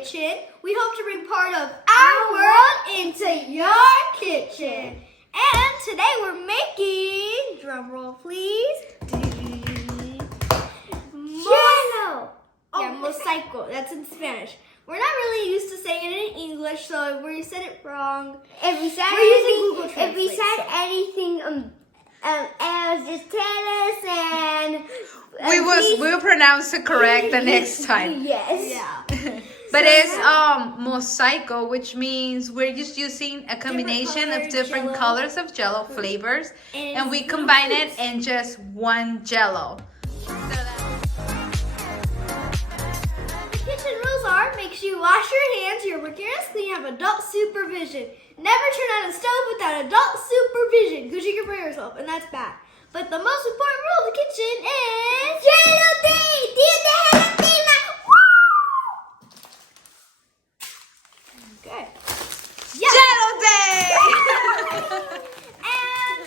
kitchen. We hope to bring part of our world into your kitchen. And today we're making, drum roll please, Jello. Yeah, mosaico. That's in Spanish. We're not really used to saying it in English, so if we said it wrong, If we said we're using Google Translate. If we said anything else, just tell us and we'll pronounce it correct the next time. Yes. Yeah. But it's mosaico, which means we're just using a combination of different Jell-O. colors of Jello flavors, and we it's combine little it in just one Jello. The kitchen rules are: make sure you wash your hands, your work areas clean, have adult supervision. Never turn on a stove without adult supervision, because you can burn yourself, and that's bad. But the most important rule of the kitchen is Gelatin. Dia de gelatina. Okay. Jello day! And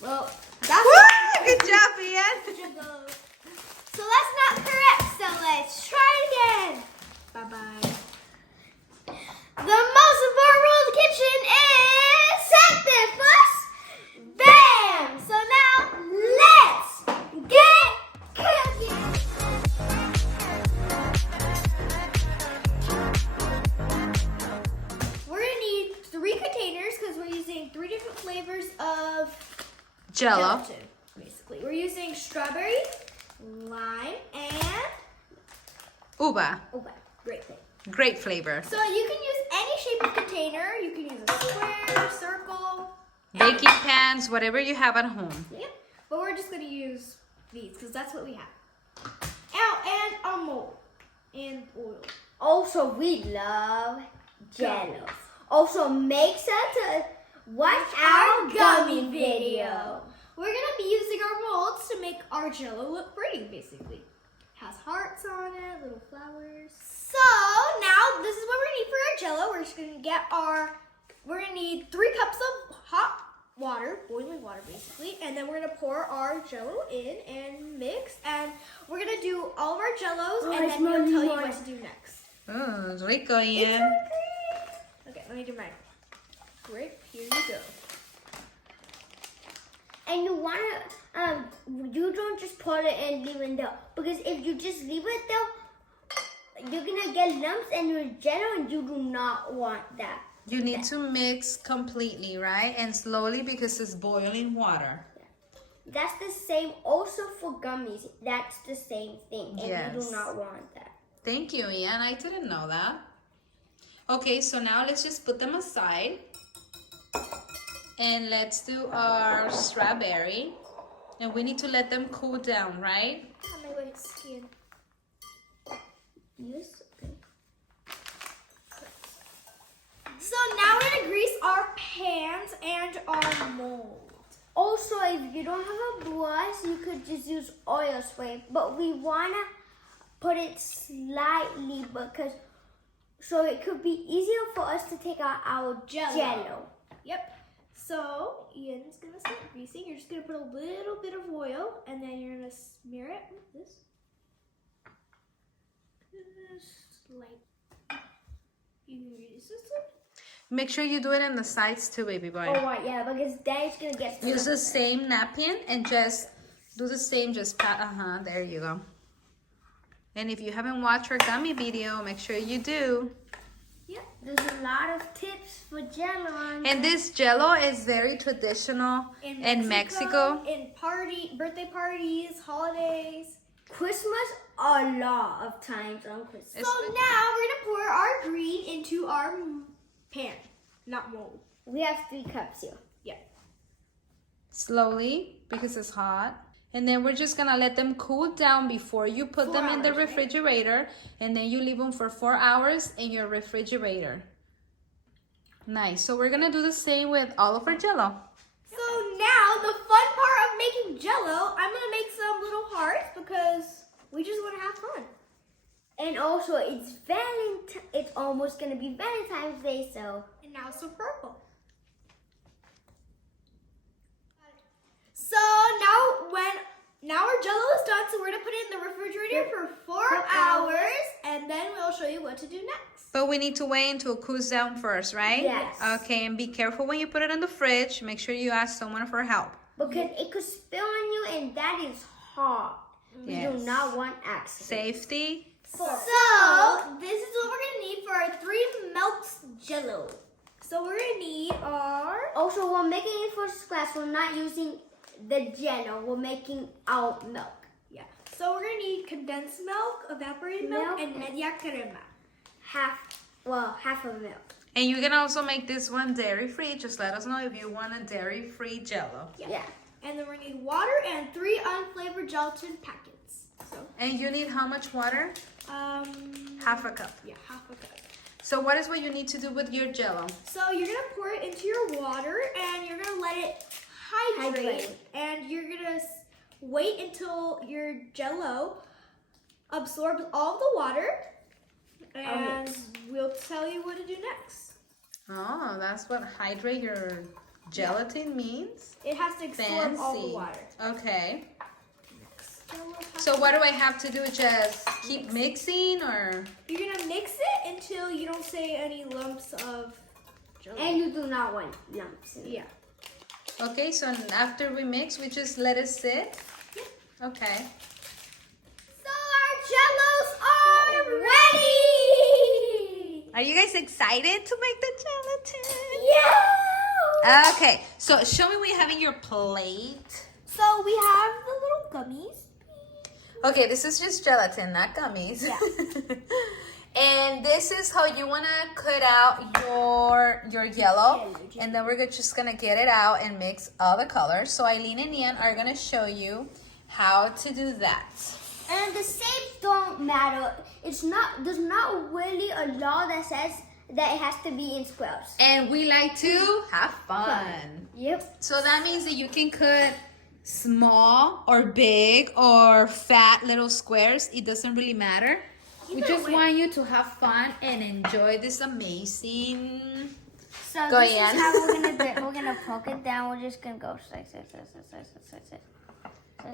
well, that's Woo! Good job, Ian. So that's not correct. So let's try it again. Bye-bye. The most important rule of the kitchen is something first. Bam! So now let's get cooking. We're gonna need 3 containers because we're using 3 different flavors of Jello. gelatin, basically. We're using strawberry, lime, and Uva. grape thing. Great flavor. So you can use any shape of container. You can use a square, circle. Baking pans, whatever you have at home. Yep. But we're just gonna use these because that's what we have. And our mold and oil. Also, we love Jello. Also, make sure to watch our gummy video. We're gonna be using our molds to make our Jello look pretty, basically. Has hearts on it, little flowers. So now this is what we're gonna need for our Jello. We're just gonna need 3 cups of hot water, boiling water basically, and then we're gonna pour our Jello in and mix, and we're gonna do all of our Jellos, and then we'll tell you what to do next. Oh, it's rico, Ian. Okay, let me do mine. Great, here you go. And you wanna, you don't just pour it and leave it there, because if you just leave it there, you're gonna get lumps in your Jello, and you do not want that. You need to mix completely, right? And slowly because it's boiling water. That's the same also for gummies. That's the same thing, and you Yes. do not want that. Thank you, Ian. I didn't know that. Okay, so now let's just put them aside. And let's do our strawberry. And we need to let them cool down, right? On my white skin. Yes. So now we're gonna grease our pans and our mold. Also, if you don't have a brush, you could just use oil spray. But we wanna put it slightly because so it could be easier for us to take out our Jello. Yep. So Ian's gonna start greasing. You're just gonna put a little bit of oil, and then you're gonna smear it with this. Just like you can use this one. Make sure you do it on the sides too, baby boy. Oh, right, yeah, because then it's gonna get. Use the same napkin and just do the same, just pat, there you go. And if you haven't watched our gummy video, make sure you do. Yeah, there's a lot of tips for Jello. And this Jello is very traditional in Mexico. In birthday parties, holidays. Christmas, a lot of times on Christmas. So now we're gonna pour our green into our pan, not mold. We have 3 cups here. Yeah. Slowly, because it's hot. And then we're just gonna let them cool down before you put them in the refrigerator. And then you leave them for 4 hours in your refrigerator. Nice. So we're gonna do the same with all of our Jello. So now the fun part of making Jello, I'm gonna make some little hearts because we just wanna have fun. And also, it's almost gonna be Valentine's Day, so. And now some purple. So now our Jello is done, so we're gonna put it in the refrigerator for 4 hours, and and then we'll show you what to do next. But we need to wait until it cools down first, right? Yes. Okay, and be careful when you put it in the fridge. Make sure you ask someone for help. Because it could spill on you, and that is hot. We do Yes. not want accidents. Safety. So this is what we're gonna need for our 3 melts Jello. So we're gonna need our Also, we're making it for scratch. We're not using the Jello. We're making our milk. So we're gonna need condensed milk, evaporated milk, and MEJOR crema. Half of milk. And you can also make this one dairy-free. Just let us know if you want a dairy-free Jello. Yeah. And then we're gonna need water and 3 unflavored gelatin packets. So And you need how much water? Half a cup. Yeah, half a cup. So what is what you need to do with your Jello? So you're gonna pour it into your water and you're gonna let it hydrate. And you're gonna wait until your Jello absorbs all of the water. And we'll tell you what to do next. Oh, that's what hydrate your gelatin means? It has to absorb all the water. Okay. So what do I have to do? Just keep mixing or? You're gonna mix it until you don't see any lumps of Jello. And you do not want lumps. Yeah. Okay, so after we mix, we just let it sit? Okay. So our Jellos are ready! Are you guys excited to make the gelatin? Yeah! Okay, so show me what you have in your plate. So we have the little gummies. Okay, this is just gelatin, not gummies. Yeah. And this is how you want to cut out your yellow. And then we're just going to get it out and mix all the colors. So Aileen and Ian are going to show you how to do that. And the shapes don't matter. There's not really a law that says that it has to be in squares. And we like to have fun. Yep. So that means that you can cut small or big or fat little squares. It doesn't really matter. We just want you to have fun and enjoy this amazing. So Go, this Ian. is how we're gonna do it. We're gonna poke it down. We're just gonna go slice.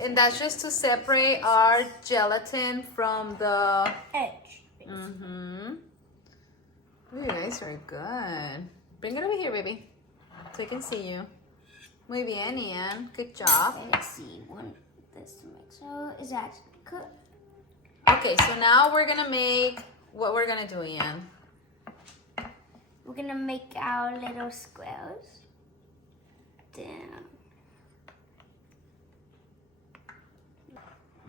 And that's just to separate our gelatin from the Edge. Mm-hmm. You guys are good. Bring it over here, baby, so I can see you. Muy bien, Ian. Good job. Okay, let's see. This to mix. So is that cooked? Okay, so now we're gonna make what we're gonna do, Ian. We're gonna make our little squares. Down.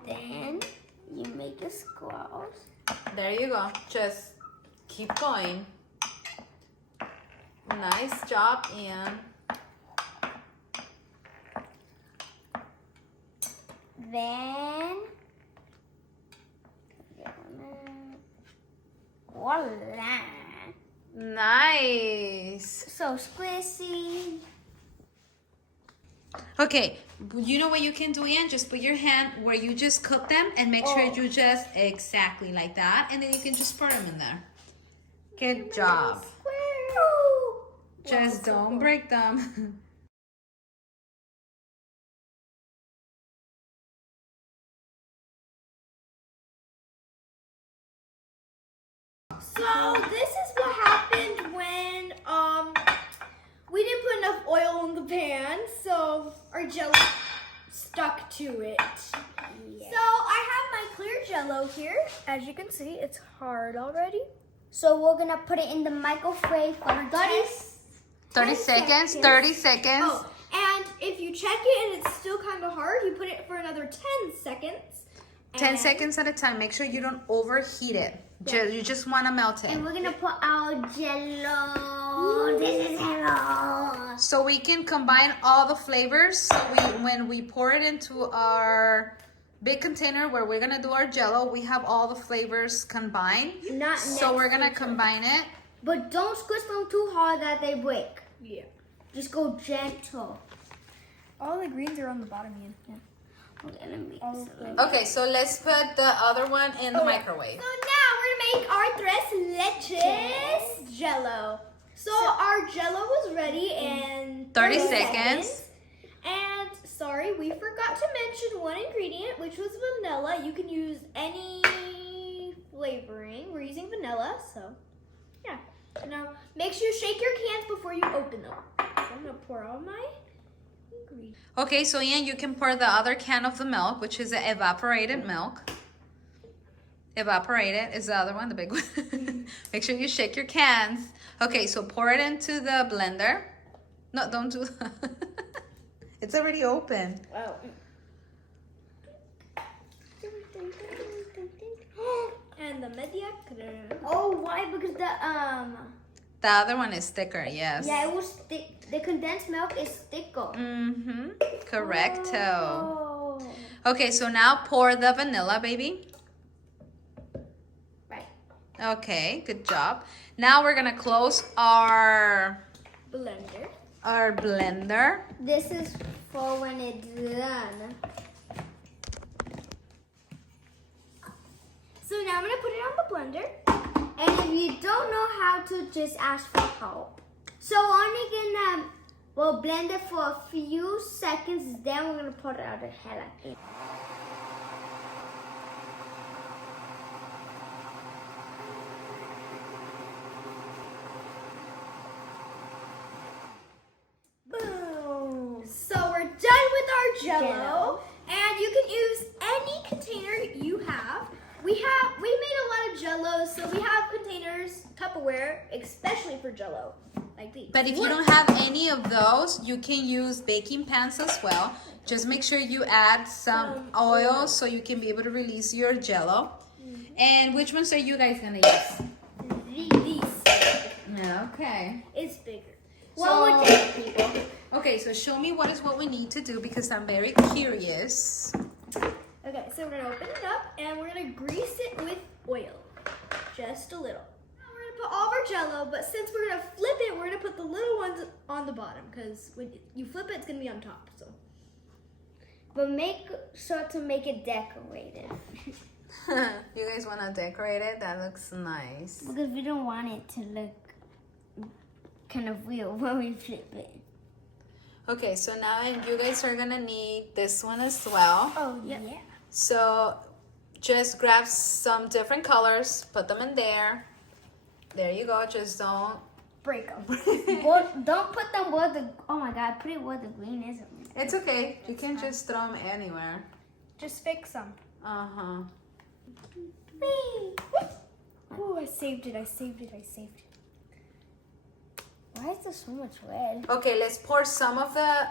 Then you make the squares. There you go. Just keep going. Nice job, Ian. Then voila! Nice. So squishy. Okay, you know what you can do, Ian? Just put your hand where you just cook them and make sure you just exactly like that. And then you can just pour them in there. Good job. Just don't break them. So this is what happened when we didn't put enough oil in the pan, so our Jello stuck to it. Yeah. So I have my clear Jello here. As you can see, it's hard already. So we're gonna put it in the microwave for 30 seconds, 30 seconds. Oh, and if you check it and it's still kind of hard, you put it for another 10 seconds. 10 seconds at a time. Make sure you don't overheat it. You just want to melt it. And we're gonna put our Jello. This is Jello. So we can combine all the flavors. So when we pour it into our big container where we're gonna do our Jello, we have all the flavors combined. So we're gonna combine it. But don't squish them too hard that they break. Yeah. Just go gentle. All the greens are on the bottom, Ian. Yeah. Okay, let me All make the- Okay, so let's put the other one in the microwave. So now we're gonna make our tres leches Jello. So our Jello was ready in 30 seconds. And sorry, we forgot to mention one ingredient, which was vanilla. You can use any flavoring. We're using vanilla, so yeah. Now make sure you shake your cans before you open them. So I'm gonna pour all my ingredients. Okay, so Ian, you can pour the other can of the milk, which is the evaporated milk. Evaporated is the other one, the big one. Make sure you shake your cans. Okay, so pour it into the blender. No, don't do that. It's already open. Wow. And the media crema. Oh, why? Because The other one is thicker, yes. yeah, it was thick. The condensed milk is thicker. Mm-hmm. Correcto. Oh. Okay, so now pour the vanilla, baby. Right. Okay, good job. Now we're gonna close our blender. This is for when it's done. So now I'm gonna put it on the blender. And if you don't know how to, just ask for help. So only gonna blend it for a few seconds. Then we're gonna put it out the gelatin. Boom. So we're done with our Jello. Jello. And you can use any container you have. We made a lot of Jello, so we have containers, Tupperware, especially for Jello, like these. But if you don't have any of those, you can use baking pans as well. Just make sure you add some oil so you can be able to release your Jello. And which ones are you guys gonna use? These. Okay. It's bigger. What would you people? Okay, so show me what we need to do because I'm very curious. Okay, so we're gonna open it up and we're gonna grease it with oil, just a little. Now we're gonna put all of our Jello, but since we're gonna flip it, we're gonna put the little ones on the bottom because when you flip it, it's gonna be on top. So, But make sure to make it decorated. You guys want to decorate it? That looks nice. Because we don't want it to look kind of weird when we flip it. Okay, so now you guys are gonna need this one as well. Oh, yeah. So just grab some different colors, put them in there. There you go. Just don't break them. Don't put them where the, oh my God, put it where the green is. It's okay. You can just throw them anywhere. Just fix them. Uh-huh. Oh, I saved it. Why is there so much red? Okay, let's pour some of the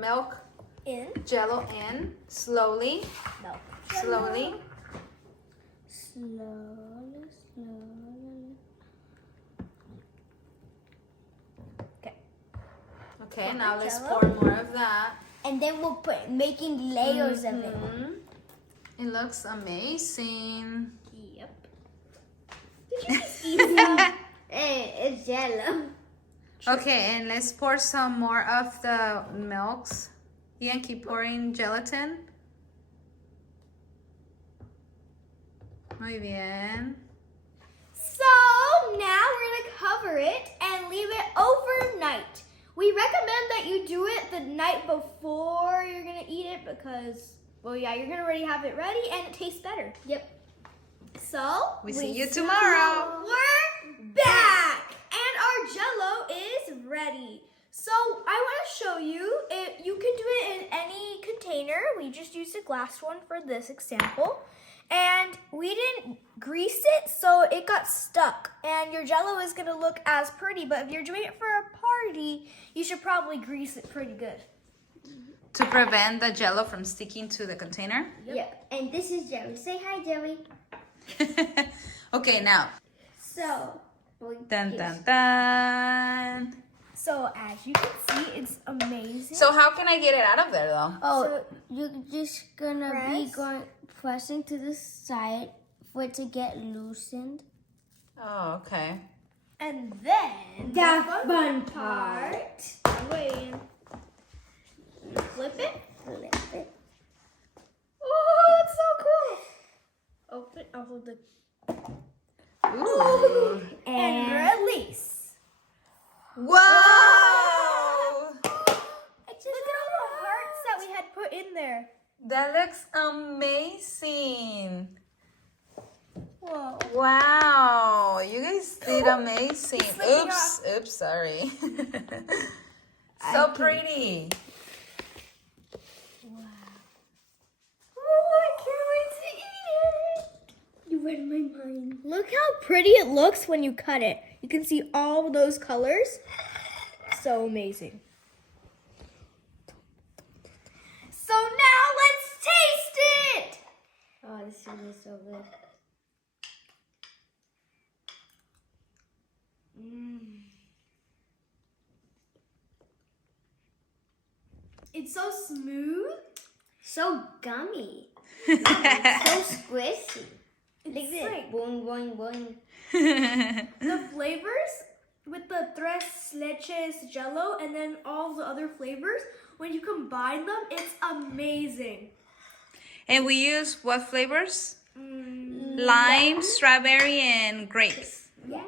milk In. Jello in slowly. No. Slowly. Slowly. Okay, now let's Jell-O. pour more of that. And then we'll put making layers of it. Mhm. It looks amazing. Yep. Did you just eat it? Hey, it's Jello. Okay, and let's pour some more of the milks. Ian, keep pouring gelatin. Muy bien. So now we're gonna cover it and leave it overnight. We recommend that you do it the night before you're gonna eat it because, well, yeah, you're gonna already have it ready and it tastes better. Yep. So We see you tomorrow. we're back and our Jello is ready. So I want to show you, you can do it in any container. We just used a glass one for this example. And we didn't grease it, so it got stuck. And your Jello is going to look as pretty, but if you're doing it for a party, you should probably grease it pretty good. To prevent the Jello from sticking to the container. Yep. And this is Joey. Say hi, Joey. Okay, now. So. Dun, dun, dun. So as you can see, it's amazing. So how can I get it out of there, though? Oh, So, you're just gonna be pressing to the side for it to get loosened. Oh, okay. and then The fun fun part. Wait. Flip it. Flip it. Oh, that's so cool. Open. I'll hold the. Ooh. And release. Whoa! Look at all the hearts that we had put in there. That looks amazing. Whoa. Wow, you guys did amazing. slipping Oops, sorry. So pretty. Oh, I can't wait to eat it. You read my mind. Look how pretty it looks when you cut it. You can see all those colors. So amazing. So now let's taste it. Oh, this is gonna be so good. It's so smooth. So gummy. So squishy. Look at like- it. Boing, boing, boing. The flavors with the tres leches jello and then all the other flavors, when you combine them, it's amazing. And we use what flavors? Lime, strawberry, and grapes. Yeah.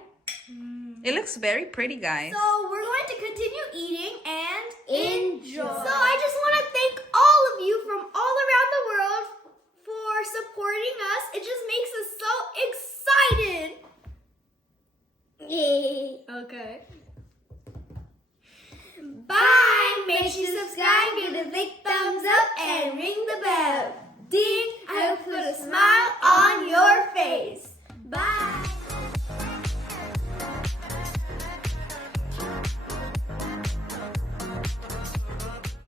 It looks very pretty, guys. So we're going to continue eating and Enjoy. So I just want to thank all of you from all around the world for supporting us. It just makes us so excited. Yay. Okay. Bye. Make sure you subscribe, give a big thumbs up, and ring the bell. Ding. I hope you put a smile on your face. Bye.